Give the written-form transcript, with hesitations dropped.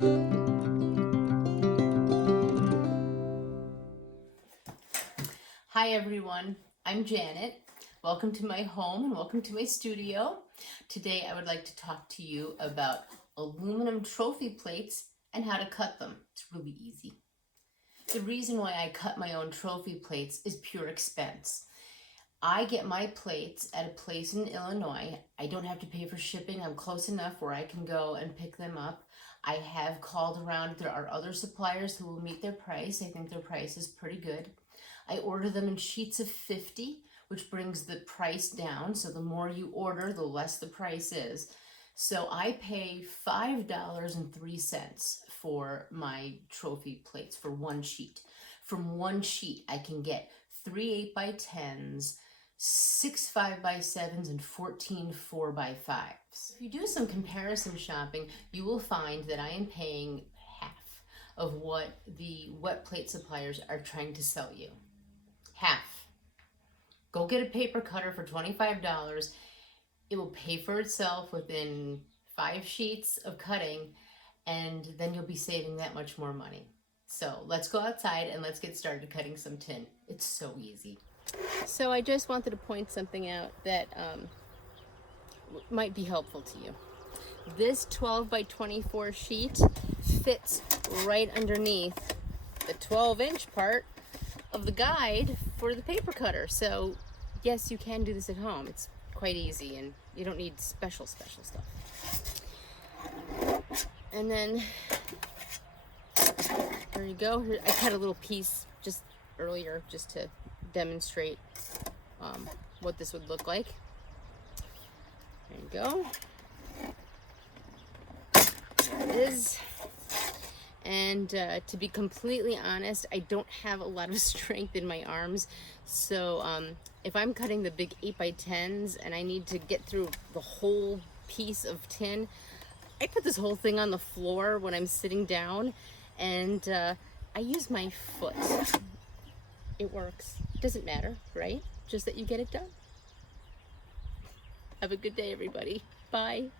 Hi everyone, I'm Janet. Welcome to my home and welcome to my studio. Today I would like to talk to you about aluminum trophy plates and how to cut them. It's really easy. The reason why I cut my own trophy plates is pure expense. I get my plates at a place in Illinois. I don't have to pay for shipping. I'm close enough where I can go and pick them up. I have called around. There are other suppliers who will meet their price. I think their price is pretty good. I order them in sheets of 50, which brings the price down. So the more you order, the less the price is. So I pay $5.03 for my trophy plates for one sheet. From one sheet, I can get 3 8x10s, 6 5x7s, and 14 4x5s. If you do some comparison shopping, you will find that I am paying half of what the wet plate suppliers are trying to sell you. Half. Go get a paper cutter for $25. It will pay for itself within 5 sheets of cutting, and then you'll be saving that much more money. So let's go outside and let's get started cutting some tin. It's so easy. So I just wanted to point something out that might be helpful to you. This 12 by 24 sheet fits right underneath the 12-inch part of the guide for the paper cutter. So yes, you can do this at home. It's quite easy and you don't need special stuff. And then there you go. I cut a little piece just earlier just to demonstrate what this would look like. There you go. There it is. And to be completely honest, I don't have a lot of strength in my arms. So if I'm cutting the big 8x10s and I need to get through the whole piece of tin, I put this whole thing on the floor when I'm sitting down, and I use my foot. It works. Doesn't matter, right? Just that you get it done. Have a good day, everybody. Bye.